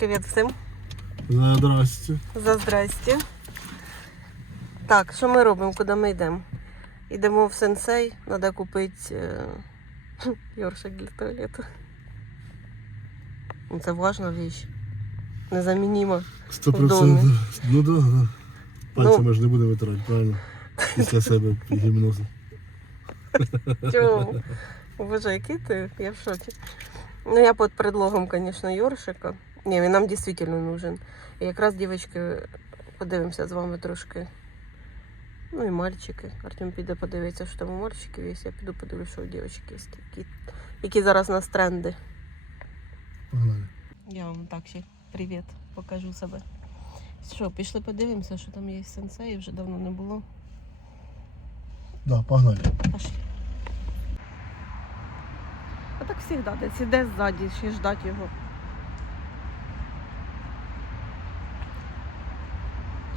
Привіт всім. Здрасте. За здрасті. Так, що ми робимо? Куди ми йдемо? Йдемо в сенсей, треба купити е... йоршик для туалету. Ну, Це важна річ. Незамініма. Сто процентів. Ну да, да. Пальцями ж не буде витирати, правильно? Після себе гімнозу. Чому? Боже, який ти? Я в шокі. Ну, я під предлогом, звісно, Йоршика. Ні, він нам дійсно нужен. І якраз, дівчатки, подивимося з вами трошки. Ну і мальчики. Артем піде подивитися, що там у мальчиків є. Я піду подивлюся, що у дівчатки є. Які, які зараз у нас тренди. Погнали. Я вам так ще привіт, покажу себе. Що, пішли подивимося, що там є сенсей, вже давно не було. Да, погнали. Пошли. А так завжди, десь іде ззаді, ще ждать його.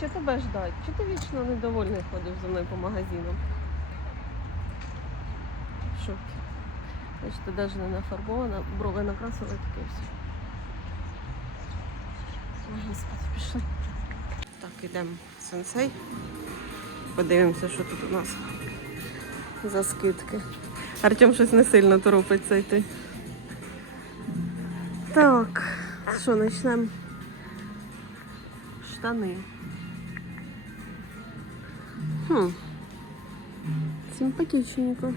Чи тебе ждать? Чи ти вічно недовольний ходиш за мною по магазинам? Шокі. Бачите, навіть не нафарбована, брови накрасили таке все. Ой, Господи, пішли. Так, йдемо в сенсей. Подивимося, що тут у нас за скидки. Артем щось не сильно торопиться йти. Так, що, почнемо? Штани. Хм. Симпатичненько.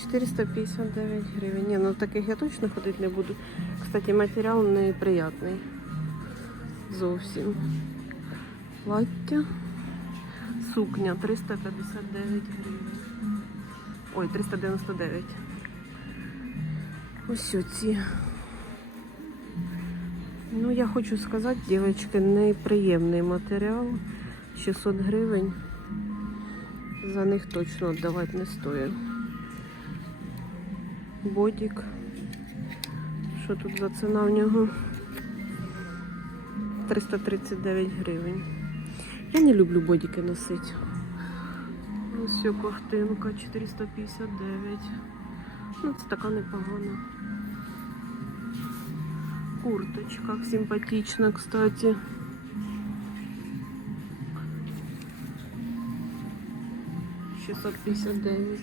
459 гривень. Ні, ну таких я точно ходити не буду. Кстати, матеріал неприятний. Зовсім. Плаття. Сукня 359 гривень. Ой, 399. Ось оці. Ну, я хочу сказати, дівчатки, неприємний матеріал. 600 гривень. За них точно віддавати не стоїть. Бодік. Що тут за ціна в нього? 339 гривень. Я не люблю бодіки носити. Ось ця ковтинка 459. Ну, це така непогана. Курточка симпатична, кстати. Шестьсот пятьдесят девять.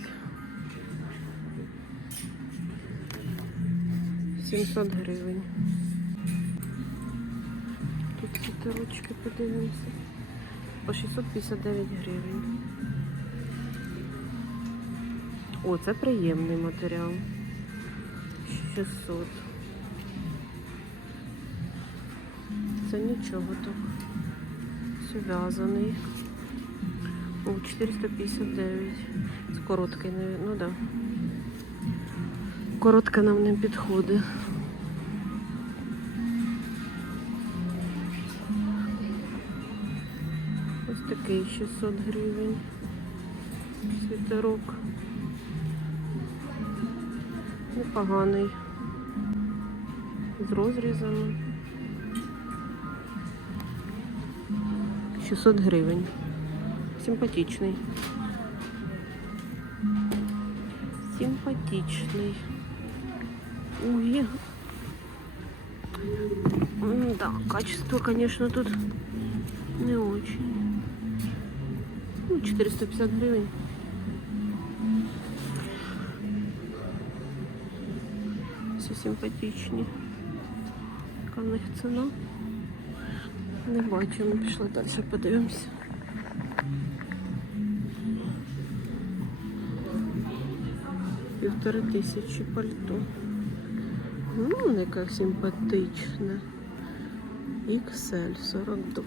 Сімсот гривень. Тут світерочки подивимося. По 659 гривень. О, це приємний матеріал. 600. Це нічого так. Все О, 459. Це короткий, ну да. Коротке нам не підходить. Ось такий 600 гривень. Світерок. Непоганий. З розрізами. 600 гривень. Симпатичний. Симпатичний. Ой. М, Да, качество, конечно, тут не очень. Ну, 450 гривень. Все симпатичні. Яка в них ціна? Не бачимо, пішли далі, подивимося. Півтори тисячі пальто. Ну, яка симпатична. XL 42.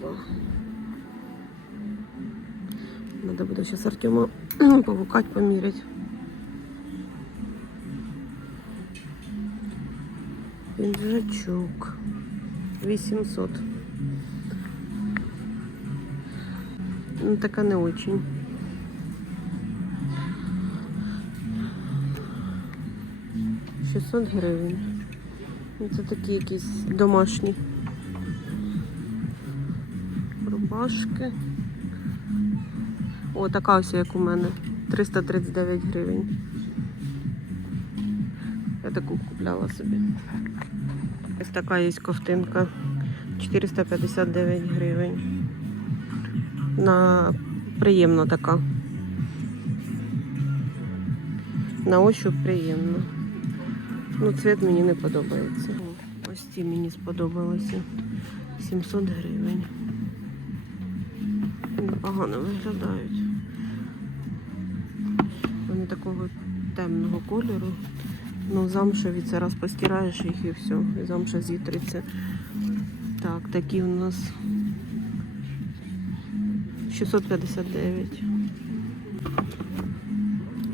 Надо буде зараз Артема повукати, поміряти. Піджачок. 800. Ну, така не очень. Шістсот гривень. Ну, Це такі якісь домашні рубашки. О, така ось як у мене. 339 гривень. Я таку купляла собі. Ось така є ковтинка. 459 гривень. На приємна така. На ощуп приємно. Ну, цвіт мені не подобається. Ось ці мені сподобалися. 700 гривень. Непогано виглядають. Вони такого темного кольору. Ну, замшеві це раз постираєш їх і все. І замша зітриться. Так, такі у нас 659.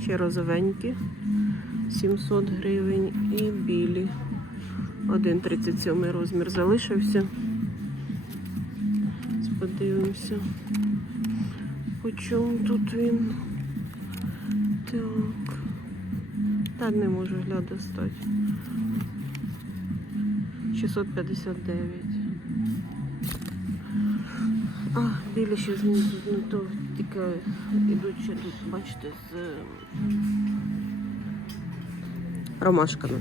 Ще розовенькі 700 гривень і білі. 1,37 розмір залишився. Подивимося. По чому тут він? Так. Та не можу гля достати. 659. А, білі ще знизу, ну то тільки ідуть ще тут, бачите, з ромашками.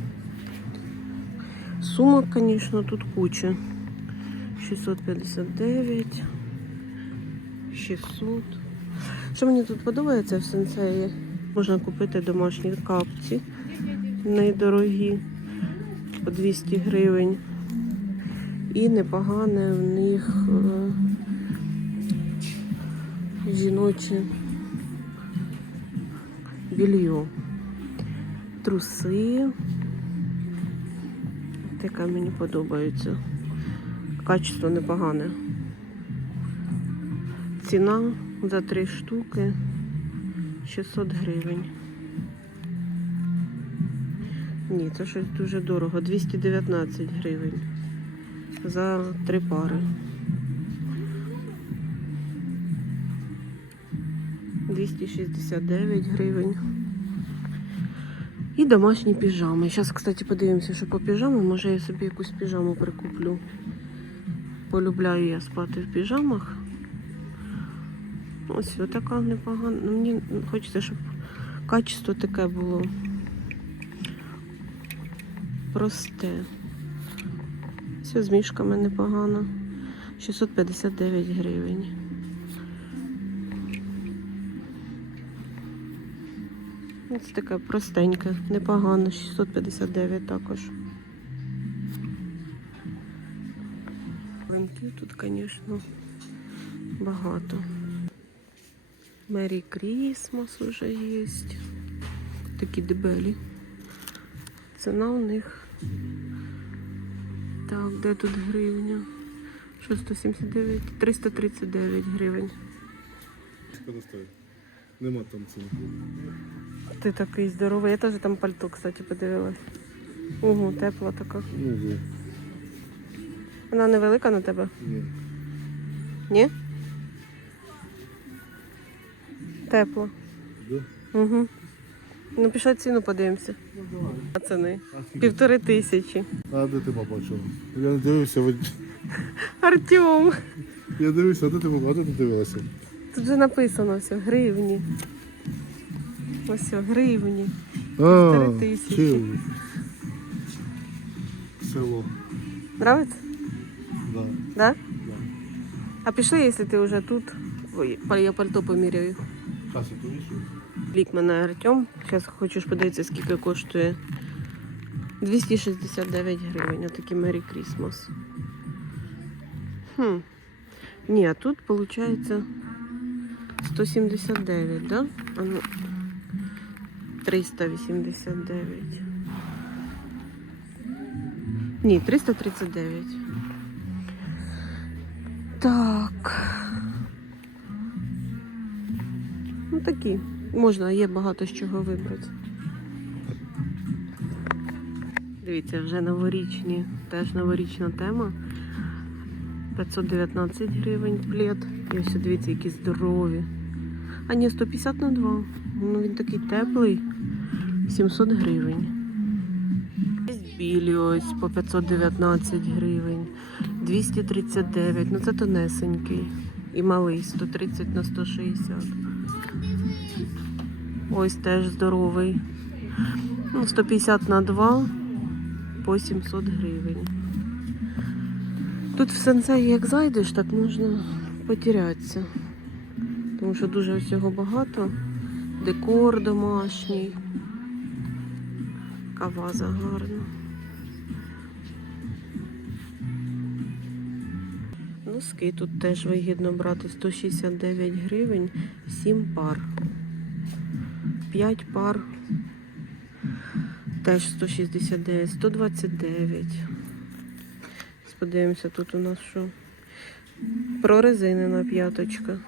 Сумок, звісно, тут куча. 659, 600. Що мені тут подобається в сенсеї? Можна купити домашні капці. Недорогі по 200 гривень. І непогане в них е, жіноче більйо. Труси. Таке мені подобається. Качество непогане. Ціна за три штуки 600 гривень. Ні, це щось дуже дорого. 219 гривень за три пари. 269 гривень. І домашні піжами. Зараз, кстати, подивимося, що по піжамам. Може я собі якусь піжаму прикуплю. Полюбляю я спати в піжамах. Ось така непогана. Ну, Мені хочеться, щоб качество таке було просте. Все з мішками непогано. 659 гривень. Ось таке простеньке, непогано, 659 також. Линків тут, звісно, багато. Мері Крісмас уже є. Такі дебелі. Ціна у них. Так, де тут гривня? Що 179? 339 гривень. Шкода стоїть. Нема там ціни. Ти такий здоровий. Я теж там пальто, кстати, подивилась. Ого, тепла така. Вона невелика на тебе? Ні. Ні? Тепло. Да? Угу. Ну, пішла ціну подивимося. Ну давай. А ціни? Півтори тисячі. А де ти побачила? Я не дивився, ви- Артем! я дивився, а де ти побачила? А де ти дивилася? Тут же написано все, гривні. Ось гривні. Півтори тисячі. Село. Нравиться? Да. Да? да. А пішли, якщо ти вже тут. Ой, я пальто поміряю. Касу повішуєш? Лік мене Артем. Зараз хочеш подивитися, скільки коштує. 269 гривень, отакий Мері Крісмас. Хм. Ні, а тут виходить 179, да? А ну, 389. Ні, 339. Так. Ну такі. Можна, є багато з чого вибрати. Дивіться, вже новорічні, теж новорічна тема. 519 гривень плед. І ось дивіться, які здорові. А ні, 150 на 2. Ну він такий теплий. 700 гривень. Білі ось по 519 гривень. 239. Ну це тонесенький. І малий 130 на 160. Ось теж здоровий. Ну, 150 на 2 по 700 гривень. Тут в сенсеї, як зайдеш, так можна потерятися. Тому що дуже всього багато. Декор домашній. Каваза гарна. Носки тут теж вигідно брати 169 гривень, 7 пар. 5 пар теж 169, 129. Подивимося, тут у нас що? Прорезинена п'яточка.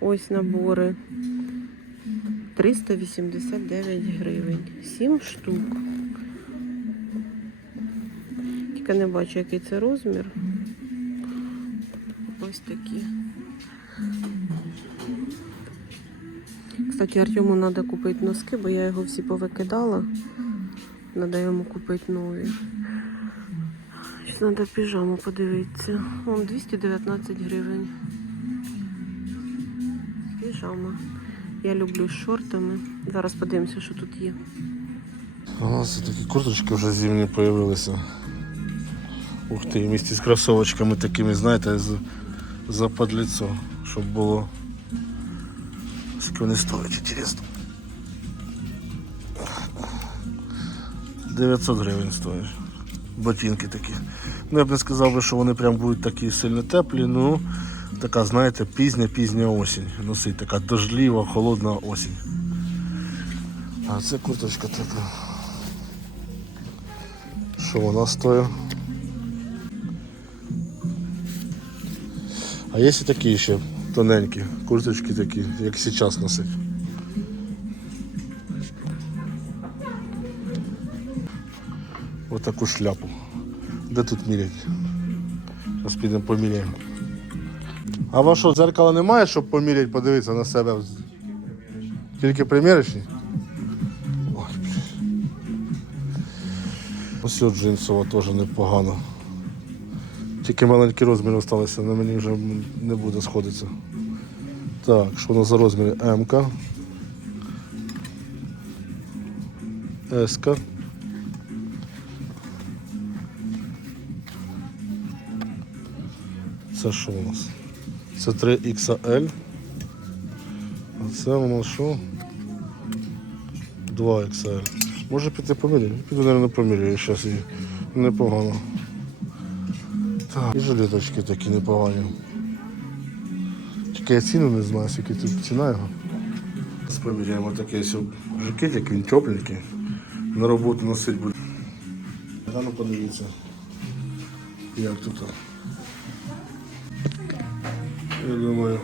Ось набори. 389 гривень. 7 штук. Тільки не бачу, який це розмір. Ось такі. Кстати, Артему треба купити носки, бо я його всі повикидала. Треба йому купити нові. Треба піжаму подивитися. Вон 219 гривень. Піжама. Я люблю з шортами. Зараз подивимося, що тут є. У нас такі курточки вже зимні з'явилися. Ух ти, вместе з кросовочками такими, знаєте, з западліцо, щоб було. Скільки вони стоять, інтересно. 900 гривень стоять. Ботинки такі. Ну, я б не сказав би, що вони прям будуть такі сильно теплі, ну така, знаєте, пізня пізня осінь. Носить така дождлива, холодна осінь. А це курточка така. Що вона стоїть? А є і такі ще тоненькі, курточки такі, як зараз носить. Ось таку шляпу. Де тут мірять? Зараз підемо поміряємо. А вас що, дзеркала немає, щоб поміряти, подивитися на себе? Тільки примірочні? Ось от джинсова теж непогано. Тільки маленькі розміри залишилися, на мені вже не буде сходитися. Так, що у нас за розміри? М. С. Це що у нас? Це 3XL. А це нас що? 2XL. Може піти поміряю? Піду, мабуть, поміряю зараз її. Непогано. Так, і жилеточки такі непогані. Тільки я ціну не знаю, скільки тут ціна його. Поміряємо такий жакетик, він тепленький. На роботу носить буде. Рано подивіться. Як тут. Я думаю,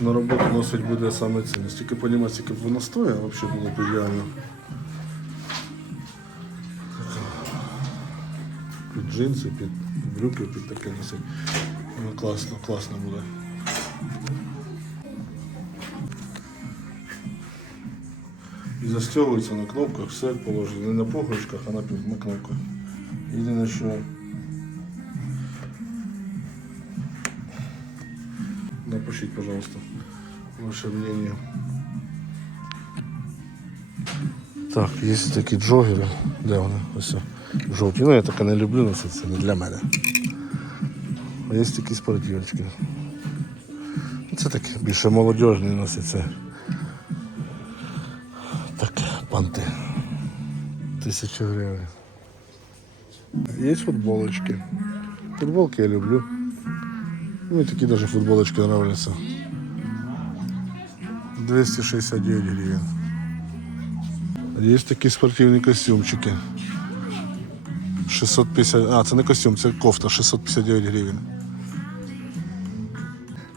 на роботу носить буде саме цінність. Тільки понімати, скільки б воно стоїть, а взагалі було б ідеально. Під джинси, під брюки, під таке носить. Воно класно, класно буде. І застягується на кнопках, все положено. Не на погрузках, а на, пі- на кнопках. Єдине, що Напишіть, пожалуйста, ваше мнение. Так, є такі джогери. Де вони? Ось. Жовті. Ну я таке не люблю носити, це не для мене. А є такі спортивочки. Ну, Це таке більше молодіжні носить. Це. Так, панти. Тисяча гривень. Є футболочки. Футболки я люблю. Мне такие даже футболочки нравятся. 269 гривен. Есть такие спортивные костюмчики. 650... А, це не костюм, це кофта, 659 гривень.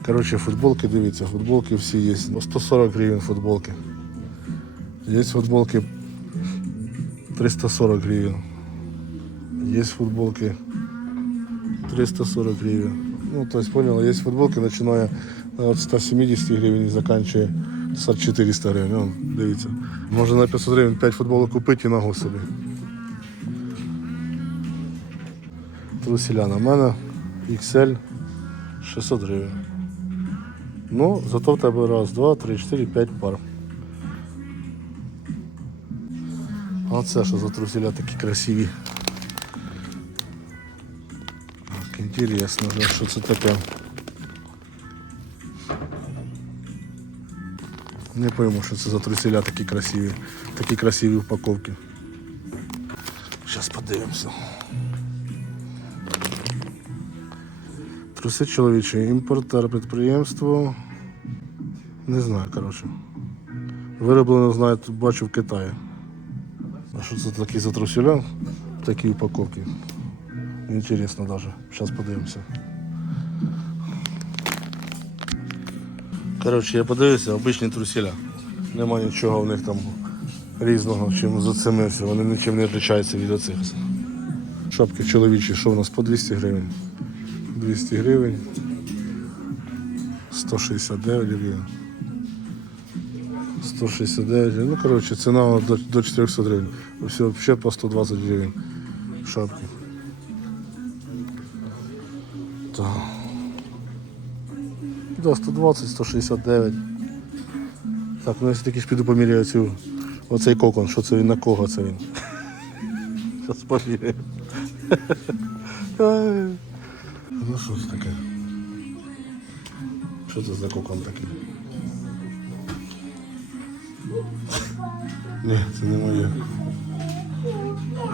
Короче, футболки, дивіться, футболки всі є. 140 гривень футболки. Є футболки 340 гривен. Есть футболки 340 гривен. Ну, то есть, понял, есть футболки, начиная от 170 гривень і заканчує 400 гривень. Ну, дивіться. Можна на 500 гривень 5 футболок купити і ногу собі. Труселя на мене XL 600 гривень. Ну, зато в тебе раз, два, три, чотири, п'ять пар. А це що за труселя такі красиві? Інтересно, що це таке. Не пойму, що це за труселя такі красиві, такі красиві упаковки. Зараз подивимося. Труси чоловічі, імпортер, підприємство. Не знаю, коротше. Вироблено, знаю, бачу в Китаї. А що це такі за труселя? Такі упаковки. Інтересно даже. Зараз подивимося. Коротше, я подивився, обичні труселя. Нема нічого в них там різного, чим за цими. все. Вони нічим не відрізняються від оцих. Шапки чоловічі, що у нас по 200 гривень? 200 гривень. 169 гривень. 169, гривень. ну коротше, ціна до, до 400 гривень. Все, взагалі по 120 гривень шапки. Да, 120, 169. Так, ну якщо таки ж піду поміряю цю, оцей кокон, що це він, на кого це він? Зараз поміряю. Ну що це таке? Що це за кокон такий? Ні, це не моє.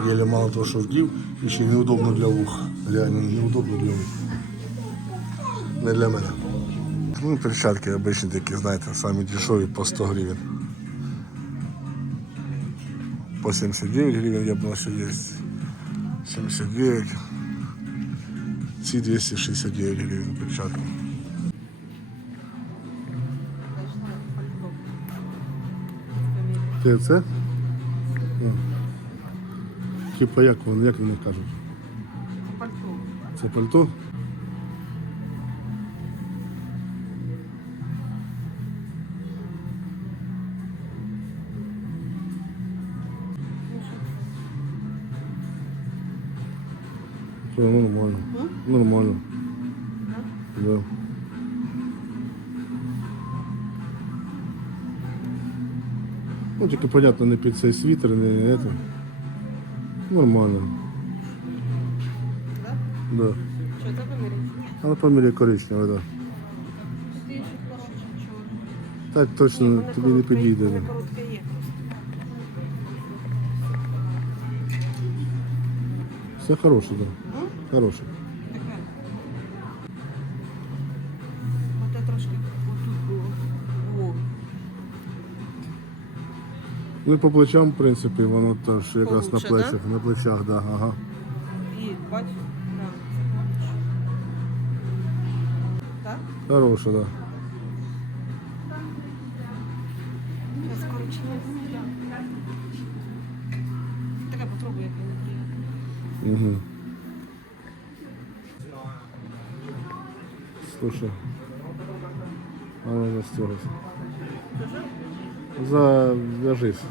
Єле мало того, що вдів, і ще неудобно для вух. Реально неудобно для вух. Не для мене. Ну, перчатки обичні такі, знаєте, самі дешеві по 100 гривень. По 79 гривень я бачив, що є. 79. Ці 269 гривень перчатки. Ти це? Ну. Типа як вони, як вони кажуть? Це пальто? Це нормально. Нормально. Да. Ну, тільки, понятно, не під цей світер, не это. Нормально. Да? Да. Що це поміряти? А на помірі коричневе, да. Ти ще коротше, чого? Так точно тобі не підійде. да. коротке є. Все хороше, да. Хороше. Оте трошки отут було. О. Ну і по плечам, в принципі, воно теж якраз на Получше, плечах, на плечах, да, ага. І бачиш, да. Так? Хороше, да. Слушай. А ну застегнуться. Завяжись.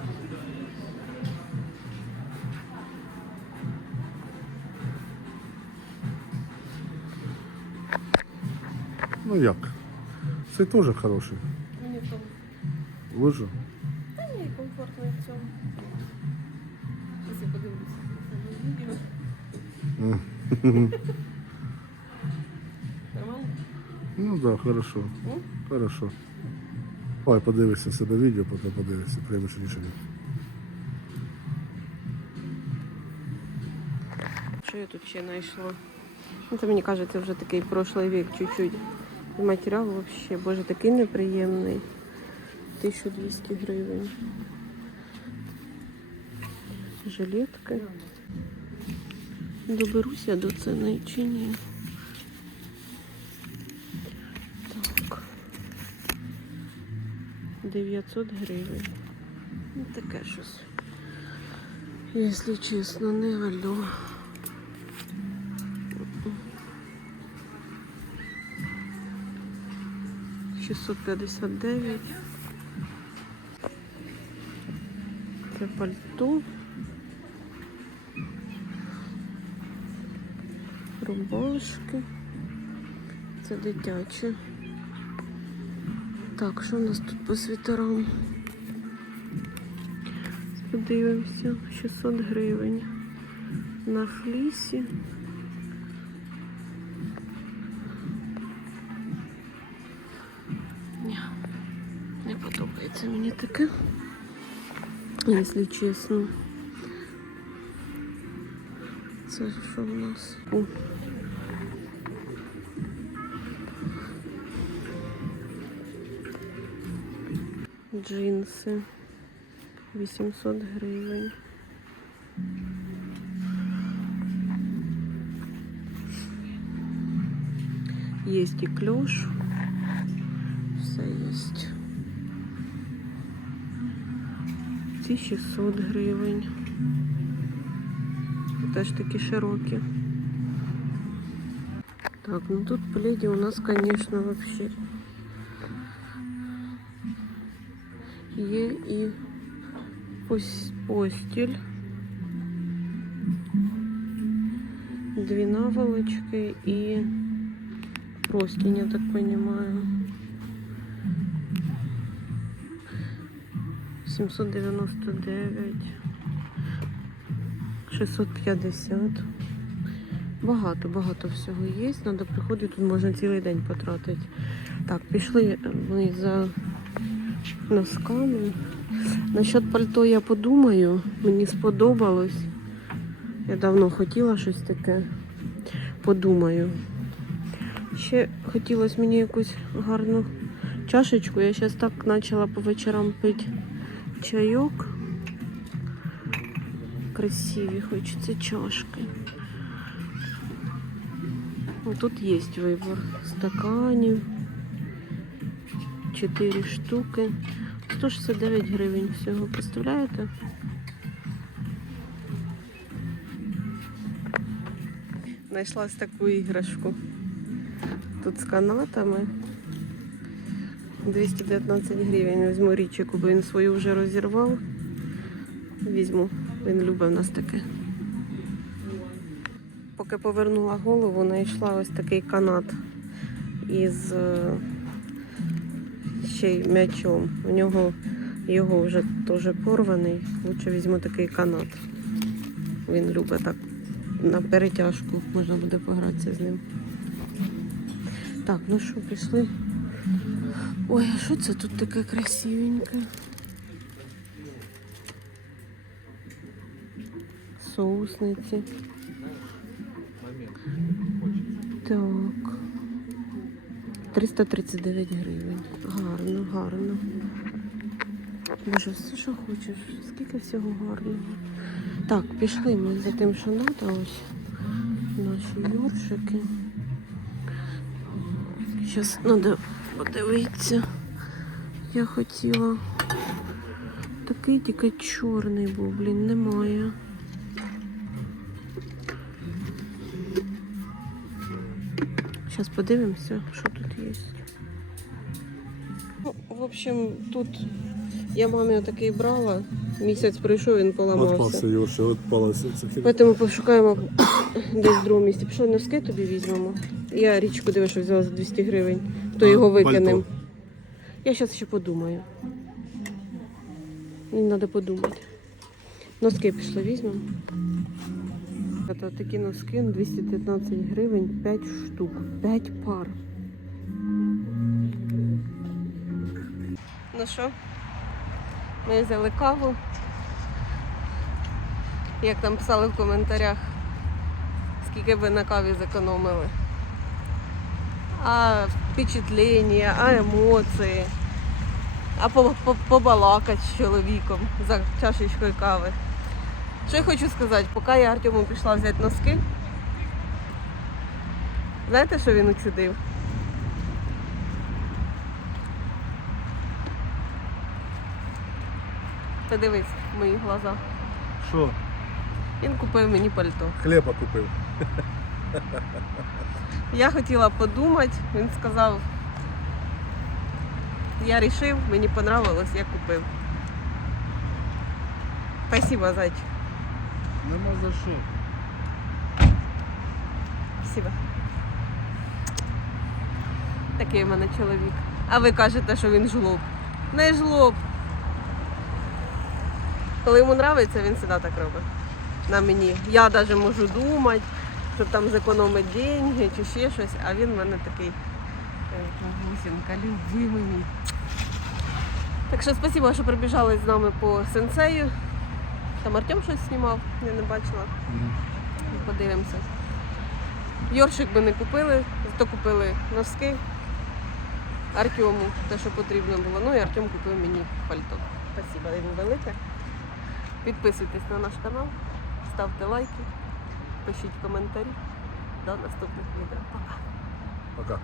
Ну як? Це теж хороший. Мені там Лужу. Та ні, комфортно і в цьому. Зараз я подивлюся на відео. да, хорошо. М? Хорошо. Давай подивишся себе відео, потім подивишся, приймеш рішення. Що я тут ще знайшла? Ну, Це мені кажеться вже такий прошлий вік чуть-чуть. І матеріал взагалі, боже, такий неприємний. 1200 гривень. Жилетки. Доберуся до ціни чи ні? 900 гривень. Ну, таке щось. Якщо чесно, не валю. Шістсот п'ятдесят дев'ять. Це пальто. Рубашки. Це дитяче. Так, що у нас тут по світерам? Подивимося, 600 гривень на флісі. Ні, не подобається мені таке, якщо чесно. Це що в нас? О. Джинси. 800 гривень. Есть и клеш. Все есть. Ці 600 гривень. Теж такі широкі. Так, ну тут пледи у нас, конечно, вообще є і постіль. Дві наволочки і простінь, я так понимаю. 799. 650. Багато, багато всього є. Треба приходити, тут можна цілий день потратити. Так, пішли ми за носками. Насчет пальто я подумаю. Мені сподобалось. Я давно хотіла щось таке. Подумаю. Ще хотілося мені якусь гарну чашечку. Я зараз так почала по вечорам пити чайок. Красиві, хочеться чашки. Тут є вибір стаканів. 4 штуки. 169 гривень всього, представляєте? Знайшлась таку іграшку. Тут з канатами. 219 гривень. Візьму річику, бо він свою вже розірвав. Візьму. Він любить нас таке. Поки повернула голову, знайшла ось такий канат із е, ще й м'ячом. У нього його вже теж порваний. Лучше візьму такий канат. Він любить так на перетяжку, можна буде погратися з ним. Так, ну що, пішли. Ой, а що це тут таке красивеньке? Соусниці. Так. 339 гривень. Гарно, гарно. Боже, все, що хочеш. Скільки всього гарного. Так, пішли ми за тим, що треба. Ось наші юршики. Зараз треба подивитися. Я хотіла. Такий тільки чорний був, блін, немає. Зараз подивимося, що тут є. Ну, в общем, тут я мамі такий брала. Місяць пройшов, він поламався. Його, ще отпалася. Тому пошукаємо десь в другому місці. Пішли носки тобі візьмемо. Я річку диви, що взяла за 200 гривень. То його викинемо. Я зараз ще подумаю. Мені треба подумати. Носки пішли, візьмемо. Це такі носки на 215 гривень, 5 штук, 5 пар. Ну що, ми взяли каву. Як там писали в коментарях, скільки ви на каві зекономили. А впечатлення, а емоції, а по- по- побалакати з чоловіком за чашечкою кави. Що я хочу сказати, поки я Артему пішла взяти носки, знаєте, що він учудив? Подивись в мої глаза. Що? Він купив мені пальто. Хліба купив. Я хотіла подумати, він сказав, я рішив, мені понравилось, я купив. Спасибо, зайчик. Нема за що. Спасибо. Такий в мене чоловік. А ви кажете, що він жлоб. Не жлоб. Коли йому подобається, він завжди так робить. На мені. Я навіть можу думати, щоб там зекономити деньги чи ще щось, а він в мене такий е, гусінка, любимий. Так що спасибо, що прибіжали з нами по сенсею. Там Артем щось знімав, я не бачила. Подивимося. Йоршик би не купили, зато купили носки Артему, те, що потрібно було. Ну і Артем купив мені пальто. Спасибо йому велике. Підписуйтесь на наш канал, ставте лайки, пишіть коментарі. До наступних відео. Пока. Пока.